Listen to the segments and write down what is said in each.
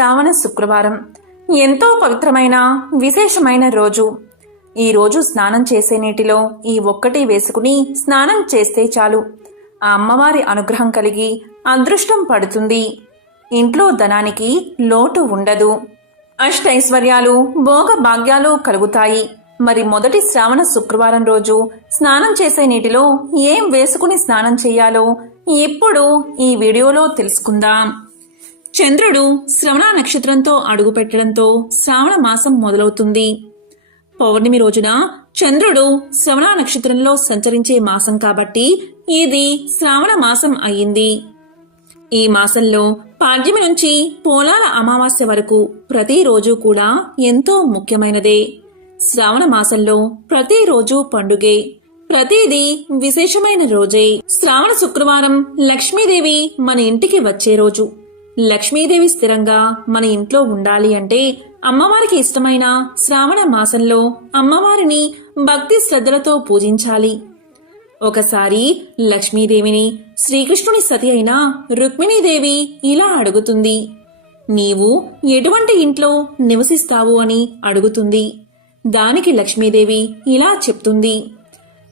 శ్రావణ శుక్రవారం. ఎంతో పవిత్రమైన విశేషమైన రోజు. ఈ రోజు స్నానం చేసే నీటిలో ఈ ఒక్కటి వేసుకుని స్నానం చేస్తే చాలు. ఆ అమ్మవారి అనుగ్రహం కలిగి అదృష్టం పడుతుంది. ఇంట్లో ధనానికి లోటు ఉండదు. అష్టైశ్వర్యాలు భోగ భాగ్యాలు కలుగుతాయి. మరి మొదటి శ్రావణ శుక్రవారం రోజు స్నానం చేసే నీటిలో ఏం వేసుకుని స్నానం చేయాలో ఇప్పుడు ఈ వీడియోలో తెలుసుకుందాం. చంద్రుడు శ్రవణ నక్షత్రంతో అడుగుపెట్టడంతో శ్రావణ మాసం మొదలవుతుంది. పౌర్ణమి రోజున చంద్రుడు శ్రవణ నక్షత్రంలో సంచరించే మాసం కాబట్టి ఇది శ్రావణ మాసం అయ్యింది. ఈ మాసంలో పాడ్యమి నుంచి పోలాల అమావాస్య వరకు ప్రతిరోజు కూడా ఎంతో ముఖ్యమైనదే. శ్రావణ మాసంలో ప్రతిరోజు పండుగే. ప్రతిదీ విశేషమైన రోజే. శ్రావణ శుక్రవారం లక్ష్మీదేవి మన ఇంటికి వచ్చే రోజు. లక్ష్మీదేవి స్థిరంగా మన ఇంట్లో ఉండాలి అంటే అమ్మవారికి ఇష్టమైన శ్రావణ మాసంలో అమ్మవారిని భక్తి శ్రద్ధలతో పూజించాలి. ఒకసారి లక్ష్మీదేవిని శ్రీకృష్ణుని సతి అయిన రుక్మిణీదేవి ఇలా అడుగుతుంది. నీవు ఎటువంటి ఇంట్లో నివసిస్తావు? అని అడుగుతుంది. దానికి లక్ష్మీదేవి ఇలా చెప్తుంది.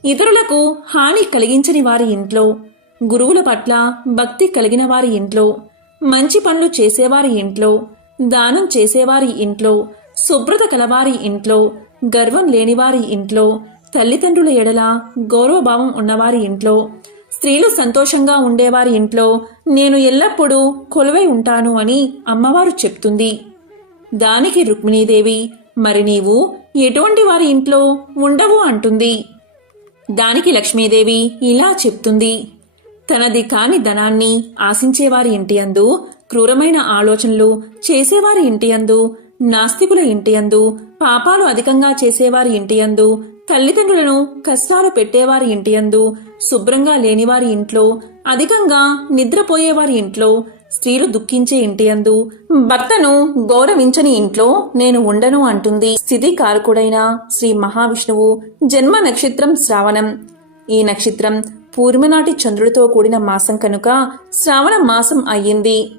ఇతరులకు హాని కలిగించని వారి ఇంట్లో గురువుల పట్ల భక్తి కలిగిన వారి ఇంట్లో మంచి పనులు చేసేవారి ఇంట్లో దానం చేసేవారి ఇంట్లో శుభ్రత కలవారి ఇంట్లో గర్వం లేనివారి ఇంట్లో తల్లిదండ్రుల ఎడల గౌరవభావం ఉన్నవారి ఇంట్లో స్త్రీలు సంతోషంగా ఉండేవారి ఇంట్లో నేను ఎల్లప్పుడూ కొలువై ఉంటాను అని అమ్మవారు చెప్తుంది. దానికి రుక్మిణీదేవి మరి నీవు ఎటువంటి వారి ఇంట్లో ఉండవు? అంటుంది. దానికి లక్ష్మీదేవి ఇలా చెప్తుంది. తనది కాని ధనాన్ని ఆశించేవారి ఇంటియందు క్రూరమైన ఆలోచనలు చేసేవారి ఇంటియందు నాస్తికుల ఇంటియందు పాపాలు అధికంగా చేసేవారి ఇంటియందు తల్లిదండ్రులను కష్టాలు పెట్టేవారి ఇంటియందు శుభ్రంగా లేనివారి ఇంట్లో అధికంగా నిద్రపోయేవారి ఇంట్లో స్త్రీలు దుఃఖించే ఇంటియందు భర్తను గౌరవించని ఇంట్లో నేను ఉండను అంటుంది స్థితి కారకుడైన శ్రీ మహావిష్ణువు జన్మ నక్షత్రం శ్రావణం. ఈ నక్షత్రం పూర్మనాటి చంద్రుడితో కూడిన మాసం కనుక శ్రావణ మాసం అయ్యింది.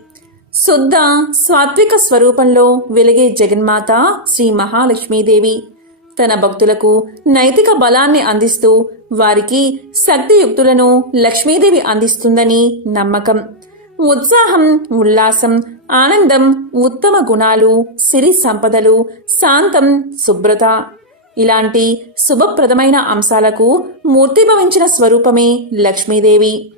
శుద్ధ సాత్విక స్వరూపంలో వెలిగే జగన్మాత శ్రీ మహాలక్ష్మీదేవి. తన భక్తులకు నైతిక బలాన్ని అందిస్తూ వారికి శక్తియుక్తులను లక్ష్మీదేవి అందిస్తుందని నమ్మకం. ఉత్సాహం ఉల్లాసం ఆనందం ఉత్తమ గుణాలు సిరి సంపదలు శాంతం శుభ్రత. ఇలాంటి శుభప్రదమైన అంశాలకు మూర్తిభవించిన స్వరూపమే లక్ష్మీదేవి.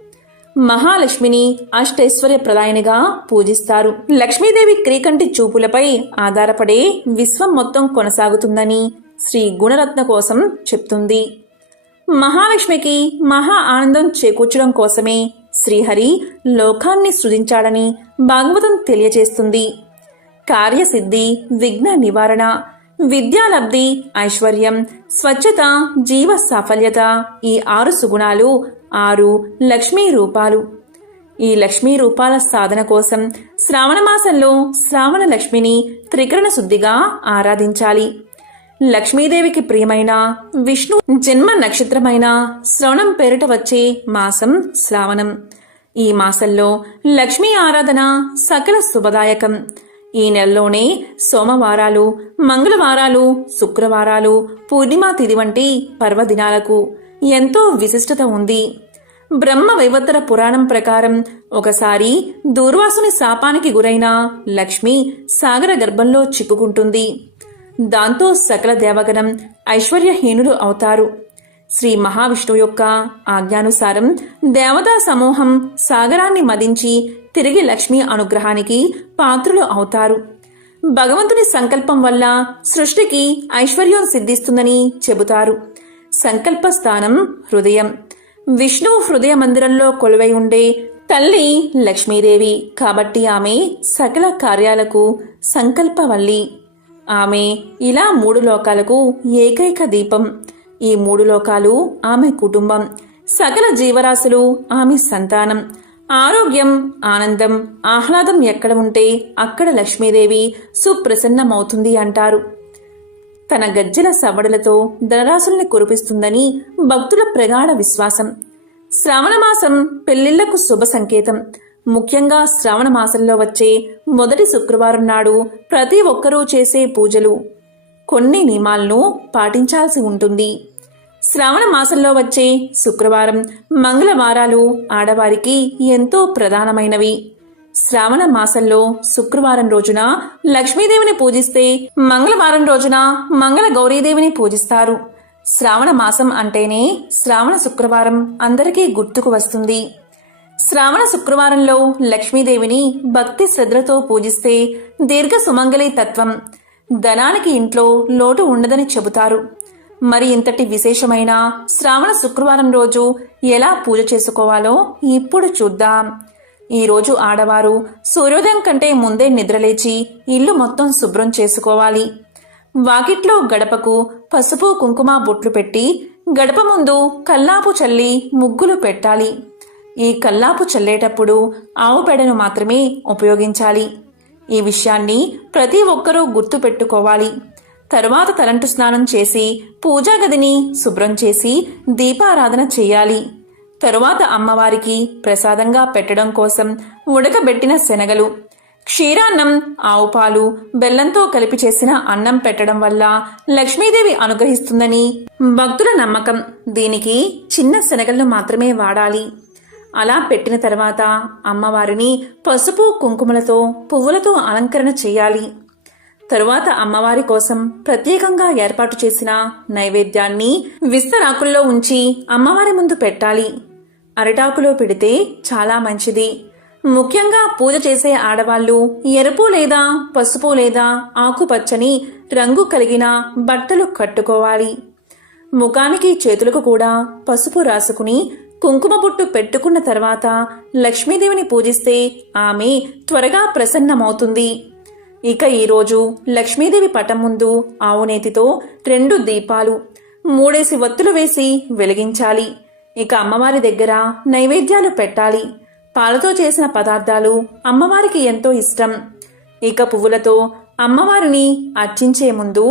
మహాలక్ష్మిని అష్టైశ్వర్య ప్రదాయనిగా పూజిస్తారు. లక్ష్మీదేవి క్రీకంటి చూపులపై ఆధారపడే విశ్వం మొత్తం కొనసాగుతుందని శ్రీ గుణరత్న కోసం చెప్తుంది. మహాలక్ష్మికి మహా ఆనందం చేకూర్చడం కోసమే శ్రీహరి లోకాన్ని సృజించాడని భాగవతం తెలియజేస్తుంది. కార్యసిద్ధి విఘ్న నివారణ విద్యాలబ్ధి ఐశ్వర్యం స్వచ్ఛత జీవ సాఫల్యత ఈ ఆరు సుగుణాలు ఆరు లక్ష్మీ రూపాలు. ఈ లక్ష్మీ రూపాల సాధన కోసం శ్రావణ మాసంలో శ్రావణ లక్ష్మిని త్రికరణ శుద్ధిగా ఆరాధించాలి. లక్ష్మీదేవికి ప్రియమైన విష్ణు జన్మ నక్షత్రమైన శ్రవణం పేరిట వచ్చే మాసం శ్రావణం. ఈ మాసంలో లక్ష్మీ ఆరాధన సకల శుభదాయకం. ఈ నెలలోనే సోమవారాలు మంగళవారాలు శుక్రవారాలు పూర్ణిమ తిథి వంటి పర్వదినాలకు ఎంతో విశిష్టత ఉంది. బ్రహ్మ వైవత్తర పురాణం ప్రకారం ఒకసారి దూర్వాసుని శాపానికి గురైన లక్ష్మి సాగర గర్భంలో చిక్కుకుంటుంది. దాంతో సకల దేవగణం ఐశ్వర్యహీనులు అవుతారు. శ్రీ మహావిష్ణువు యొక్క ఆజ్ఞానుసారం దేవతా సమూహం సాగరాన్ని మదించి తిరిగి లక్ష్మి అనుగ్రహానికి పాత్రులు అవుతారు. భగవంతుని సంకల్పం వల్ల సృష్టికి ఐశ్వర్యం సిద్ధిస్తుందని చెబుతారు. సంకల్ప స్థానం హృదయం. విష్ణువు హృదయ మందిరంలో కొలువై ఉండే తల్లి లక్ష్మీదేవి. కాబట్టి ఆమె సకల కార్యాలకు సంకల్పవల్లి. ఆమె ఇలా మూడు లోకాలకు ఏకైక దీపం. ఈ మూడు లోకాలు ఆమె కుటుంబం. సకల జీవరాశులు ఆమె సంతానం. ఆరోగ్యం ఆనందం ఆహ్లాదం ఎక్కడ ఉంటే అక్కడ లక్ష్మీదేవి సుప్రసన్నమవుతుంది అంటారు. తన గజ్జల సవడలతో ధనరాశుల్ని కురిపిస్తుందని భక్తుల ప్రగాఢ విశ్వాసం. శ్రావణమాసం పెళ్ళిళ్ళకు శుభ సంకేతం. ముఖ్యంగా శ్రావణ మాసంలో వచ్చే మొదటి శుక్రవారం నాడు ప్రతి ఒక్కరూ చేసే పూజలు. కొన్ని నియమాలను పాటించాల్సి ఉంటుంది. శ్రావణ మాసంలో వచ్చే శుక్రవారం మంగళవారాలు ఆడవారికి ఎంతో ప్రధానమైనవి. శ్రావణ మాసంలో శుక్రవారం రోజున లక్ష్మీదేవిని పూజిస్తే మంగళవారం రోజున మంగళ గౌరీదేవిని పూజిస్తారు. శ్రావణ మాసం అంటేనే శ్రావణ శుక్రవారం అందరికీ గుర్తుకు వస్తుంది. శ్రావణ శుక్రవారంలో లక్ష్మీదేవిని భక్తి శ్రద్ధలతో పూజిస్తే దీర్ఘ సుమంగళి తత్వం. ధనానికి ఇంట్లో లోటు ఉండదని చెబుతారు. మరి ఇంతటి విశేషమైన శ్రావణ శుక్రవారం రోజు ఎలా పూజ చేసుకోవాలో ఇప్పుడు చూద్దాం. ఈరోజు ఆడవారు సూర్యోదయం కంటే ముందే నిద్రలేచి ఇల్లు మొత్తం శుభ్రం చేసుకోవాలి. వాకిట్లో గడపకు పసుపు కుంకుమ బొట్లు పెట్టి గడప ముందు కల్లాపు చల్లి ముగ్గులు పెట్టాలి. ఈ కల్లాపు చల్లేటప్పుడు ఆవు పేడను మాత్రమే ఉపయోగించాలి. ఈ విషయాన్ని ప్రతి ఒక్కరూ గుర్తు పెట్టుకోవాలి తరువాత తలంటు స్నానం చేసి పూజా గదిని శుభ్రం చేసి దీపారాధన చేయాలి. తరువాత అమ్మవారికి ప్రసాదంగా పెట్టడం కోసం ఉడకబెట్టిన శనగలు క్షీరాన్నం ఆవుపాలు బెల్లంతో కలిపి చేసిన అన్నం పెట్టడం వల్ల లక్ష్మీదేవి అనుగ్రహిస్తుందని భక్తుల నమ్మకం. దీనికి చిన్న శనగలను మాత్రమే వాడాలి. అలా పెట్టిన తర్వాత అమ్మవారిని పసుపు కుంకుమలతో పువ్వులతో అలంకరణ చేయాలి. తరువాత అమ్మవారి కోసం ప్రత్యేకంగా ఏర్పాటు చేసిన నైవేద్యాన్ని విస్తరాకుల్లో ఉంచి అమ్మవారి ముందు పెట్టాలి. అరిటాకులో పెడితే చాలా మంచిది. ముఖ్యంగా పూజ చేసే ఆడవాళ్ళు ఎరుపు లేదా పసుపు లేదా ఆకుపచ్చని రంగు కలిగిన బట్టలు కట్టుకోవాలి. ముఖానికి చేతులకు కూడా పసుపు రాసుకుని కుంకుమ బొట్టు పెట్టుకున్న తర్వాత లక్ష్మీదేవిని పూజిస్తే ఆమె త్వరగా ప్రసన్నమవుతుంది. ఇక ఈరోజు లక్ష్మీదేవి పటం ముందు ఆవునేతితో రెండు దీపాలు మూడేసి ఒత్తులు వేసి వెలిగించాలి. ఇక అమ్మవారి దగ్గర నైవేద్యాలు పెట్టాలి. పాలతో చేసిన పదార్థాలు అమ్మవారికి ఎంతో ఇష్టం. ఇక పువ్వులతో అమ్మవారిని అర్చించే ముందు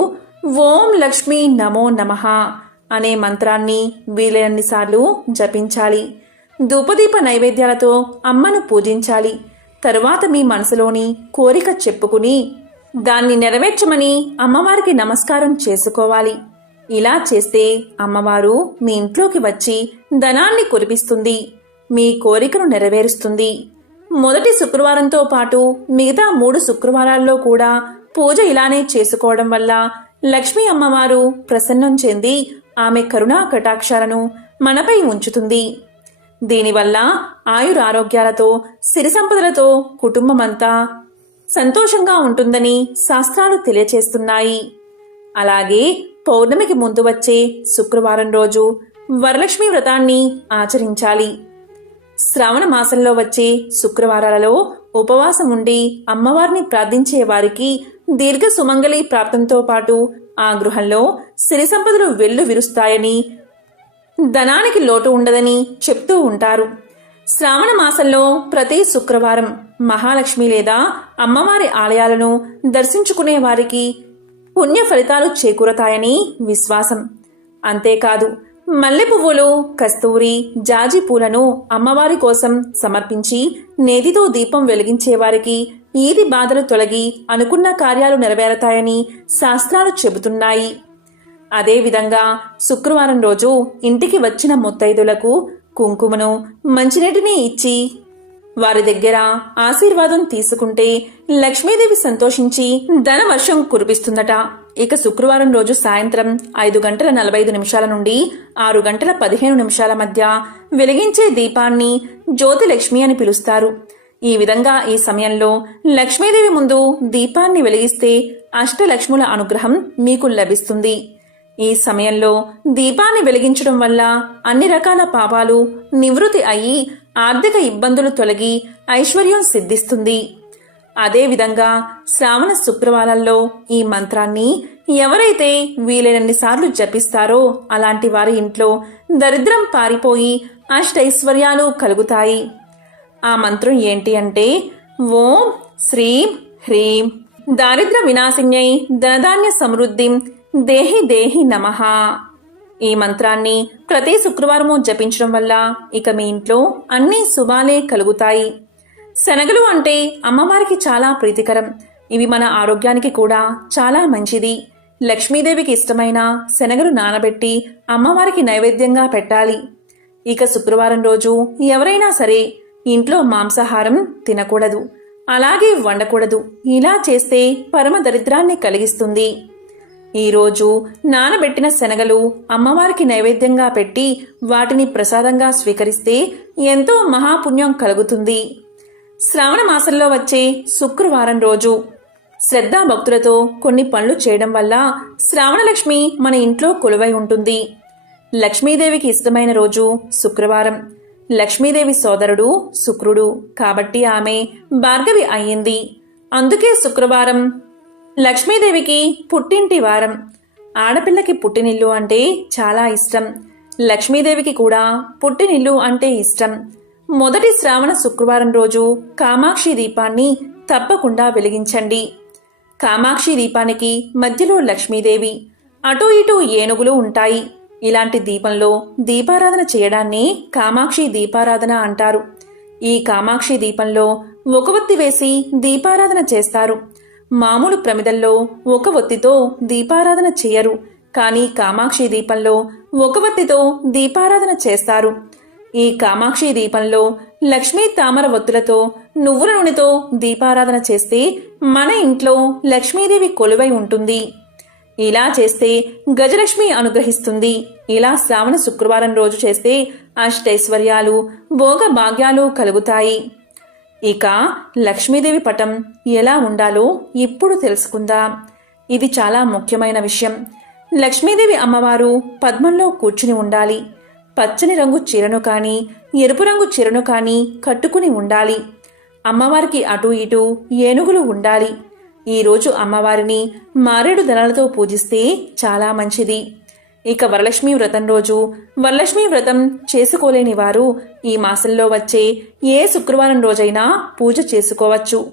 ఓం లక్ష్మీ నమో నమః అనే మంత్రాన్ని వీలైనన్నిసార్లు జపించాలి. ధూపదీప నైవేద్యాలతో అమ్మను పూజించాలి. తరువాత మీ మనసులోని కోరిక చెప్పుకుని దాన్ని నెరవేర్చమని అమ్మవారికి నమస్కారం చేసుకోవాలి. ఇలా చేస్తే అమ్మవారు మీ ఇంట్లోకి వచ్చి ధనాన్ని కురిపిస్తుంది. మీ కోరికను నెరవేరుస్తుంది. మొదటి శుక్రవారంతో పాటు మిగతా మూడు శుక్రవారాల్లో కూడా పూజ ఇలానే చేసుకోవడం వల్ల లక్ష్మీ అమ్మవారు ప్రసన్నం చెంది ఆమె కరుణా కటాక్షాలను మనపై ఉంచుతుంది. దీనివల్ల ఆయురారోగ్యాలతో సిరి సంపదలతో కుటుంబమంతా సంతోషంగా ఉంటుందని శాస్త్రాలు తెలియచేస్తున్నాయి. అలాగే పౌర్ణమికి ముందు వచ్చే శుక్రవారం రోజు వరలక్ష్మి వ్రతాన్ని ఆచరించాలి. శ్రావణ మాసంలో వచ్చే శుక్రవారాలలో ఉపవాసం ఉండి అమ్మవారిని ప్రార్థించే వారికి దీర్ఘ సుమంగళి ప్రాప్తంతో పాటు ఆ గృహంలో సిరి సంపదలు వెల్లు విరుస్తాయని ధనానికి లోటు ఉండదని చెప్తూ ఉంటారు. శ్రావణ మాసంలో ప్రతి శుక్రవారం మహాలక్ష్మి లేదా అమ్మవారి ఆలయాలను దర్శించుకునే వారికి పుణ్య ఫలితాలు చేకూరతాయని విశ్వాసం. అంతేకాదు మల్లె పువ్వులు కస్తూరి జాజి పూలను అమ్మవారి కోసం సమర్పించి నేతితో దీపం వెలిగించేవారికి ఈది బాధలు తొలగి అనుకున్న కార్యాలు నెరవేరతాయని శాస్త్రాలు చెబుతున్నాయి. అదేవిధంగా శుక్రవారం రోజు ఇంటికి వచ్చిన ముత్తైదులకు కుంకుమను మంచినీటిని ఇచ్చి వారి దగ్గర ఆశీర్వాదం తీసుకుంటే లక్ష్మీదేవి సంతోషించి ధన వర్షం కురిపిస్తుందట. ఇక శుక్రవారం రోజు సాయంత్రం ఐదు గంటల నలభై ఐదు నిమిషాల నుండి ఆరు గంటల పదిహేను నిమిషాల మధ్య వెలిగించే దీపాన్ని జ్యోతి లక్ష్మి అని పిలుస్తారు. ఈ విధంగా ఈ సమయంలో లక్ష్మీదేవి ముందు దీపాన్ని వెలిగిస్తే అష్టలక్ష్ముల అనుగ్రహం మీకు లభిస్తుంది. ఈ సమయంలో దీపాన్ని వెలిగించడం వల్ల అన్ని రకాల పాపాలు నివృత్తి అయి ఆర్థిక ఇబ్బందులు తొలగి ఐశ్వర్యం సిద్ధిస్తుంది. అదేవిధంగా శ్రావణ శుక్రవారాల్లో ఈ మంత్రాన్ని ఎవరైతే వీలైనన్ని సార్లు జపిస్తారో అలాంటి వారి ఇంట్లో దరిద్రం పారిపోయి అష్టైశ్వర్యాలు కలుగుతాయి. ఆ మంత్రం ఏంటి అంటే ఓం శ్రీం హ్రీం. దారిద్ర వినాశిన్యై ధనధాన్య సమృద్ధిం దేహి దేహి నమః. ఈ మంత్రాన్ని ప్రతి శుక్రవారము జపించడం వల్ల ఇక మీ ఇంట్లో అన్ని శుభాలే కలుగుతాయి. శనగలు అంటే అమ్మవారికి చాలా ప్రీతికరం. ఇవి మన ఆరోగ్యానికి కూడా చాలా మంచిది. లక్ష్మీదేవికి ఇష్టమైన శనగలు నానబెట్టి అమ్మవారికి నైవేద్యంగా పెట్టాలి. ఇక శుక్రవారం రోజు ఎవరైనా సరే ఇంట్లో మాంసాహారం తినకూడదు. అలాగే వండకూడదు. ఇలా చేస్తే పరమ దరిద్రాన్ని కలిగిస్తుంది. ఈరోజు నానబెట్టిన శనగలు అమ్మవారికి నైవేద్యంగా పెట్టి వాటిని ప్రసాదంగా స్వీకరిస్తే ఎంతో మహాపుణ్యం కలుగుతుంది. శ్రావణ మాసంలో వచ్చే శుక్రవారం రోజు శ్రద్ధా భక్తులతో కొన్ని పనులు చేయడం వల్ల శ్రావణలక్ష్మి మన ఇంట్లో కొలువై ఉంటుంది. లక్ష్మీదేవికి ఇష్టమైన రోజు శుక్రవారం. లక్ష్మీదేవి సోదరుడు శుక్రుడు కాబట్టి ఆమె భార్గవి అయ్యింది. అందుకే శుక్రవారం లక్ష్మీదేవికి పుట్టింటి వారం. ఆడపిల్లకి పుట్టినిల్లు అంటే చాలా ఇష్టం. లక్ష్మీదేవికి కూడా పుట్టినిల్లు అంటే ఇష్టం. మొదటి శ్రావణ శుక్రవారం రోజు కామాక్షి దీపాన్ని తప్పకుండా వెలిగించండి. కామాక్షి దీపానికి మధ్యలో లక్ష్మీదేవి అటూ ఇటూ ఏనుగులు ఉంటాయి. ఇలాంటి దీపంలో దీపారాధన చేయడాన్ని కామాక్షి దీపారాధన అంటారు. ఈ కామాక్షి దీపంలో ఒక ఒత్తి వేసి దీపారాధన చేస్తారు. మామూలు ప్రమిదల్లో ఒక ఒత్తితో దీపారాధన చేయరు కానీ కామాక్షి దీపంలో ఒక ఒత్తితో దీపారాధన చేస్తారు. ఈ కామాక్షి దీపంలో లక్ష్మీ తామర ఒత్తులతో నువ్వుల నూనెతో దీపారాధన చేస్తే మన ఇంట్లో లక్ష్మీదేవి కొలువై ఉంటుంది. ఇలా చేస్తే గజలక్ష్మి అనుగ్రహిస్తుంది. ఇలా శ్రావణ శుక్రవారం రోజు చేస్తే అష్టైశ్వర్యాలు భోగ భాగ్యాలు కలుగుతాయి. ఇక లక్ష్మీదేవి పటం ఎలా ఉండాలో ఇప్పుడు తెలుసుకుందాం. ఇది చాలా ముఖ్యమైన విషయం. లక్ష్మీదేవి అమ్మవారు పద్మంలో కూర్చుని ఉండాలి. పచ్చని రంగు చీరను కానీ ఎరుపు రంగు చీరను కానీ కట్టుకుని ఉండాలి. అమ్మవారికి అటు ఇటు ఏనుగులు ఉండాలి. ఈరోజు అమ్మవారిని మారేడు దళాలతో పూజిస్తే చాలా మంచిది. ఇక వరలక్ష్మి వ్రతం రోజు వరలక్ష్మి వ్రతం చేసుకోలేని వారు ఈ మాసంలో వచ్చే ఏ శుక్రవారం రోజైనా పూజ చేసుకోవచ్చు.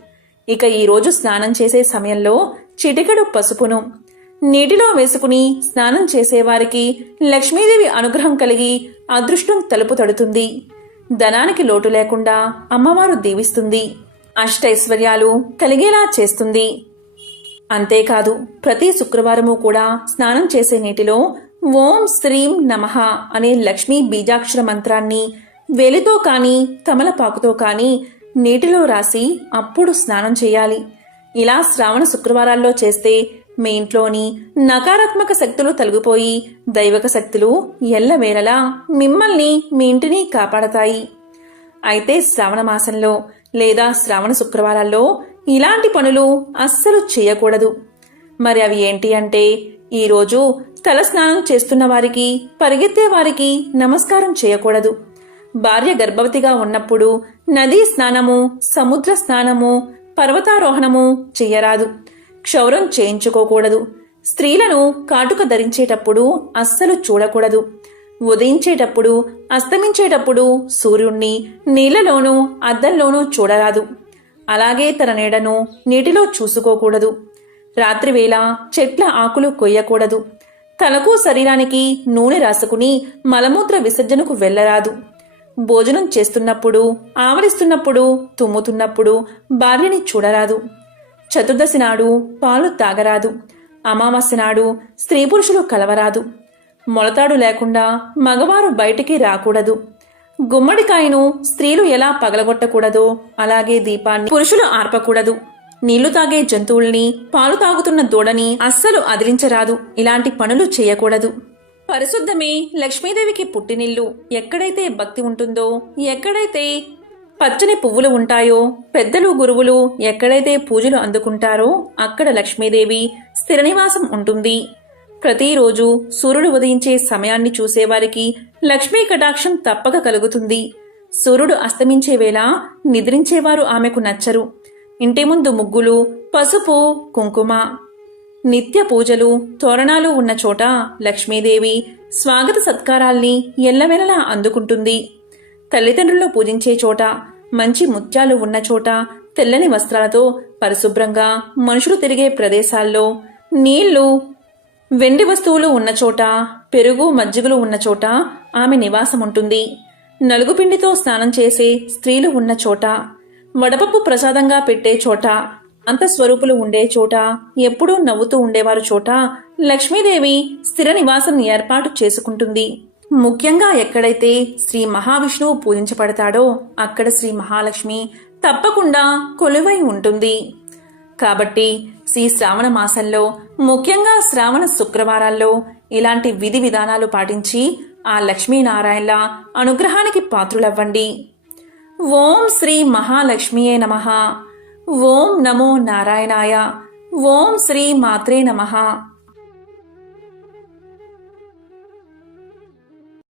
ఇక ఈరోజు స్నానం చేసే సమయంలో చిటికెడు పసుపును నీటిలో వేసుకుని స్నానం చేసేవారికి లక్ష్మీదేవి అనుగ్రహం కలిగి అదృష్టం తలుపు తడుతుంది. ధనానికి లోటు లేకుండా అమ్మవారు దీవిస్తుంది. అష్టైశ్వర్యాలు కలిగేలా చేస్తుంది. అంతేకాదు ప్రతి శుక్రవారము కూడా స్నానం చేసే నీటిలో ఓం శ్రీం నమః అనే లక్ష్మీ బీజాక్షర మంత్రాన్ని వేలితో కానీ తమలపాకుతో కానీ నీటిలో రాసి అప్పుడు స్నానం చేయాలి. ఇలా శ్రావణ శుక్రవారాల్లో చేస్తే మీ ఇంట్లోని నకారాత్మక శక్తులు తొలగిపోయి దైవక శక్తులు ఎల్లవేళలా మిమ్మల్ని మీ ఇంటిని కాపాడతాయి. అయితే శ్రావణ మాసంలో లేదా శ్రావణ శుక్రవారాల్లో ఇలాంటి పనులు అస్సలు చేయకూడదు. మరి అవి ఏంటి అంటే ఈరోజు తలస్నానం చేస్తున్న వారికి పరిగెత్తే వారికి నమస్కారం చేయకూడదు. భార్య గర్భవతిగా ఉన్నప్పుడు నదీ స్నానము సముద్ర స్నానము పర్వతారోహణము చెయ్యరాదు. క్షౌరం చేయించుకోకూడదు. స్త్రీలను కాటుక ధరించేటప్పుడు అస్సలు చూడకూడదు. ఉదయించేటప్పుడు అస్తమించేటప్పుడు సూర్యుణ్ణి నీళ్ళలోనూ అద్దంలోనూ చూడరాదు. అలాగే తన నీడను నీటిలో చూసుకోకూడదు. రాత్రివేళ చెట్ల ఆకులు కొయ్యకూడదు. తలకు శరీరానికి నూనె రాసుకుని మలమూత్ర విసర్జనకు వెళ్ళరాదు. భోజనం చేస్తున్నప్పుడు ఆవరిస్తున్నప్పుడు తుమ్ముతున్నప్పుడు భార్యని చూడరాదు. చతుర్దశి నాడు పాలు తాగరాదు. అమావాస్య నాడు స్త్రీ పురుషులు కలవరాదు. మొలతాడు లేకుండా మగవారు బయటికి రాకూడదు. గుమ్మడికాయను స్త్రీలు ఎలా పగలగొట్టకూడదో అలాగే దీపాన్ని పురుషులు ఆర్పకూడదు. నీళ్ళు తాగే జంతువుల్ని పాలు తాగుతున్న దూడని అస్సలు అదిలించరాదు. ఇలాంటి పనులు చేయకూడదు. పరిశుద్ధమే లక్ష్మీదేవికి పుట్టినిల్లు. ఎక్కడైతే భక్తి ఉంటుందో ఎక్కడైతే పచ్చని పువ్వులు ఉంటాయో పెద్దలు గురువులు ఎక్కడైతే పూజలు అందుకుంటారో అక్కడ లక్ష్మీదేవి స్థిరనివాసం ఉంటుంది. ప్రతిరోజు సూర్యుడు ఉదయించే సమయాన్ని చూసేవారికి లక్ష్మీ కటాక్షం తప్పక కలుగుతుంది. సూర్యుడు అస్తమించే వేళ నిద్రించేవారు ఆమెకు నచ్చరు. ఇంటి ముందు ముగ్గులు పసుపు కుంకుమ. నిత్య పూజలు తోరణాలు ఉన్న చోట లక్ష్మీదేవి స్వాగత సత్కారాల్ని ఎల్లవెలలా అందుకుంటుంది. తల్లిదండ్రులు పూజించే చోట మంచి ముత్యాలు ఉన్న చోట తెల్లని వస్త్రాలతో పరిశుభ్రంగా మనుషులు తిరిగే ప్రదేశాల్లో నీళ్ళు వెండి వస్తువులు ఉన్న చోట పెరుగు మజ్జిగలు ఉన్న చోట ఆమె నివాసం ఉంటుంది నలుగుపిండితో స్నానం చేసే స్త్రీలు ఉన్న చోట వడపప్పు ప్రసాదంగా పెట్టే చోట అంతఃస్వరూపులు ఉండే చోట ఎప్పుడూ నవ్వుతూ ఉండేవారు చోట లక్ష్మీదేవి స్థిర నివాసం ఏర్పాటు చేసుకుంటుంది. ముఖ్యంగా ఎక్కడైతే శ్రీ మహావిష్ణువు పూజించబడతాడో అక్కడ శ్రీ మహాలక్ష్మి తప్పకుండా కొలువై ఉంటుంది. కాబట్టి శ్రీ శ్రావణ మాసంలో ముఖ్యంగా శ్రావణ శుక్రవారాల్లో ఇలాంటి విధి విధానాలు పాటించి ఆ లక్ష్మీనారాయణల అనుగ్రహానికి పాత్రులవ్వండి. ఓం శ్రీ మహాలక్ష్మియే నమ. ఓం నమో నారాయణాయ. ఓం శ్రీ మాత్రే నమ.